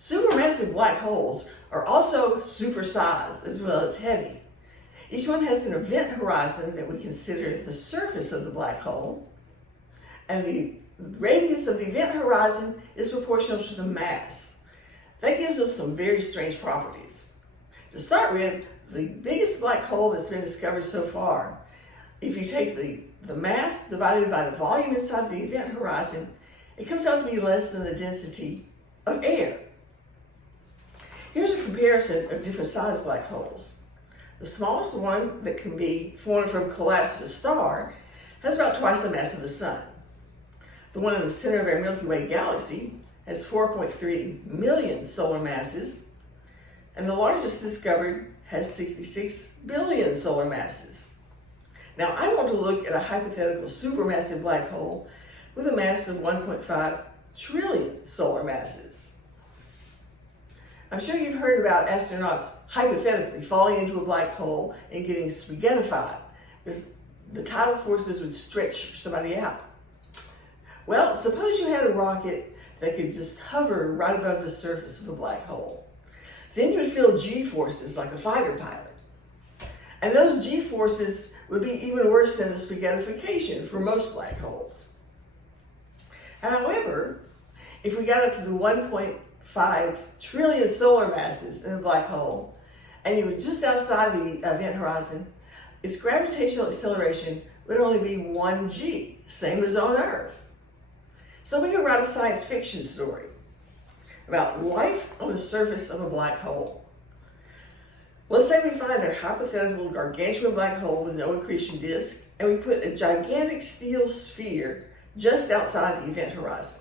Supermassive black holes are also supersized as well as heavy. Each one has an event horizon that we consider the surface of the black hole, and the radius of the event horizon is proportional to the mass. That gives us some very strange properties. To start with, the biggest black hole that's been discovered so far, if you take the mass divided by the volume inside the event horizon, it comes out to be less than the density of air. Here's a comparison of different sized black holes. The smallest one that can be formed from collapse of a star has about twice the mass of the sun. The one in the center of our Milky Way galaxy has 4.3 million solar masses, and the largest discovered has 66 billion solar masses. Now, I want to look at a hypothetical supermassive black hole with a mass of 1.5 trillion solar masses. I'm sure you've heard about astronauts hypothetically falling into a black hole and getting spaghettified because the tidal forces would stretch somebody out. Well, suppose you had a rocket that could just hover right above the surface of a black hole. Then you would feel G-forces like a fighter pilot. And those G-forces would be even worse than the spaghettification for most black holes. However, if we got up to the 1.5 trillion solar masses in the black hole, and you were just outside the event horizon, its gravitational acceleration would only be 1 g, same as on Earth. So we could write a science fiction story about life on the surface of a black hole. Let's say we find a hypothetical gargantuan black hole with no accretion disk, and we put a gigantic steel sphere just outside the event horizon.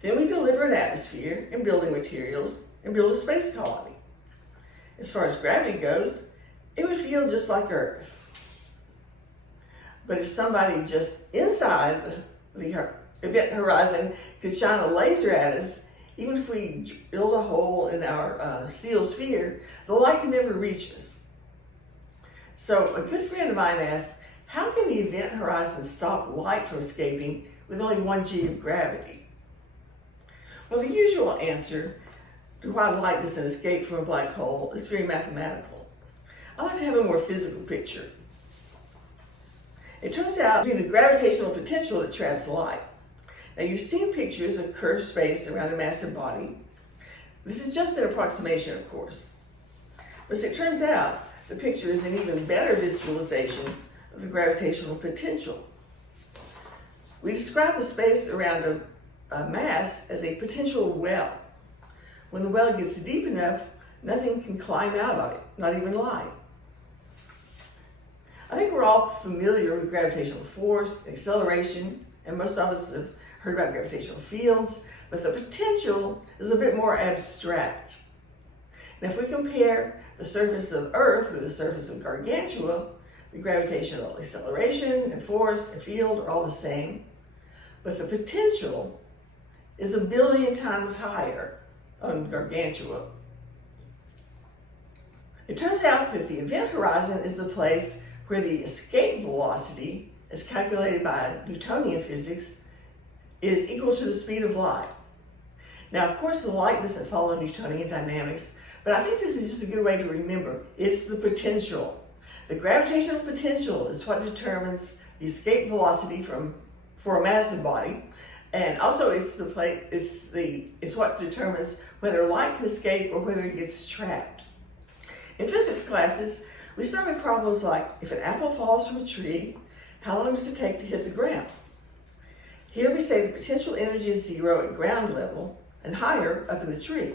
Then we deliver an atmosphere and building materials and build a space colony. As far as gravity goes, it would feel just like Earth. But if somebody just inside the event horizon could shine a laser at us, even if we build a hole in our steel sphere, the light can never reach us. So a good friend of mine asked, how can the event horizon stop light from escaping with only 1 g of gravity? Well, the usual answer to why light doesn't escape from a black hole is very mathematical. I like to have a more physical picture. It turns out to be the gravitational potential that traps light. Now, you've seen pictures of curved space around a massive body. This is just an approximation, of course. But as it turns out, the picture is an even better visualization of the gravitational potential. We describe the space around a mass as a potential well. When the well gets deep enough, nothing can climb out of it, not even light. I think we're all familiar with gravitational force, acceleration, and most of us have heard about gravitational fields, but the potential is a bit more abstract. Now, if we compare the surface of Earth with the surface of Gargantua, the gravitational acceleration and force and field are all the same, but the potential is 1 billion times higher on Gargantua. It turns out that the event horizon is the place where the escape velocity, as calculated by Newtonian physics, is equal to the speed of light. Now, of course, the light doesn't follow Newtonian dynamics, but I think this is just a good way to remember. It's the potential. The gravitational potential is what determines the escape velocity for a massive body, and also it's what determines whether light can escape or whether it gets trapped. In physics classes, we start with problems like, if an apple falls from a tree, how long does it take to hit the ground? Here we say the potential energy is 0 at ground level and higher up in the tree.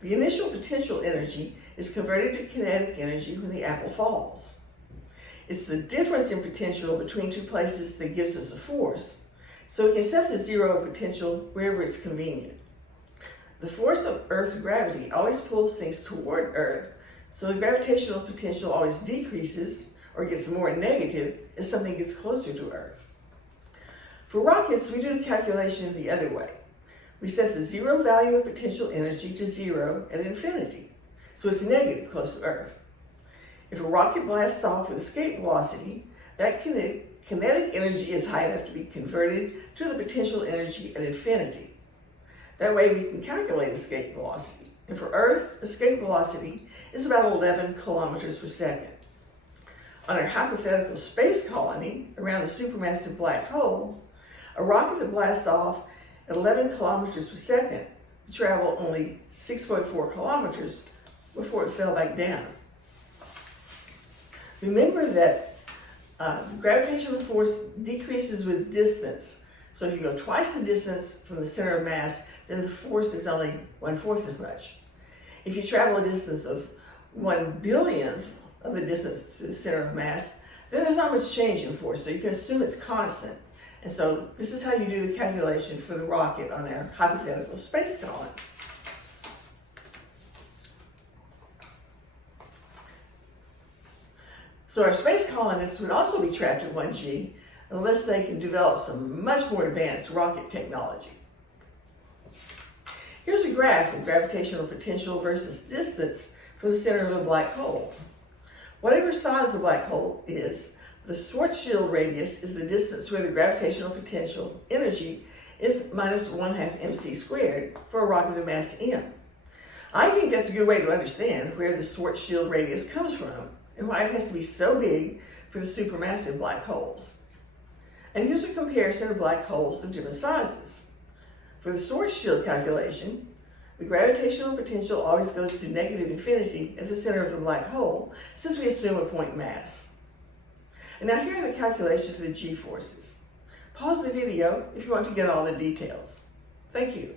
The initial potential energy is converted to kinetic energy when the apple falls. It's the difference in potential between two places that gives us a force, so we can set the 0 potential wherever it's convenient. The force of Earth's gravity always pulls things toward Earth, so the gravitational potential always decreases or gets more negative as something gets closer to Earth. For rockets, we do the calculation the other way. We set the 0 value of potential energy to 0 at infinity, so it's negative close to Earth. If a rocket blasts off with escape velocity, that kinetic energy is high enough to be converted to the potential energy at infinity. That way we can calculate escape velocity. And for Earth, escape velocity is about 11 kilometers per second. On our hypothetical space colony around the supermassive black hole, a rocket that blasts off at 11 kilometers per second would travel only 6.4 kilometers before it fell back down. Remember that gravitational force decreases with distance. So if you go twice the distance from the center of mass, then the force is only 1/4 as much. If you travel a distance of 1/billionth of the distance to the center of mass, then there's not much change in force, so you can assume it's constant. And so this is how you do the calculation for the rocket on our hypothetical space colony. So our space colonists would also be trapped at 1G unless they can develop some much more advanced rocket technology. Here's a graph of gravitational potential versus distance from the center of a black hole. Whatever size the black hole is, the Schwarzschild radius is the distance where the gravitational potential energy is minus 1/2 mc squared for a rocket of mass m. I think that's a good way to understand where the Schwarzschild radius comes from and why it has to be so big for the supermassive black holes. And here's a comparison of black holes of different sizes. For the Schwarzschild calculation, the gravitational potential always goes to negative infinity at the center of the black hole, since we assume a point mass. And now here are the calculations for the g-forces. Pause the video if you want to get all the details. Thank you.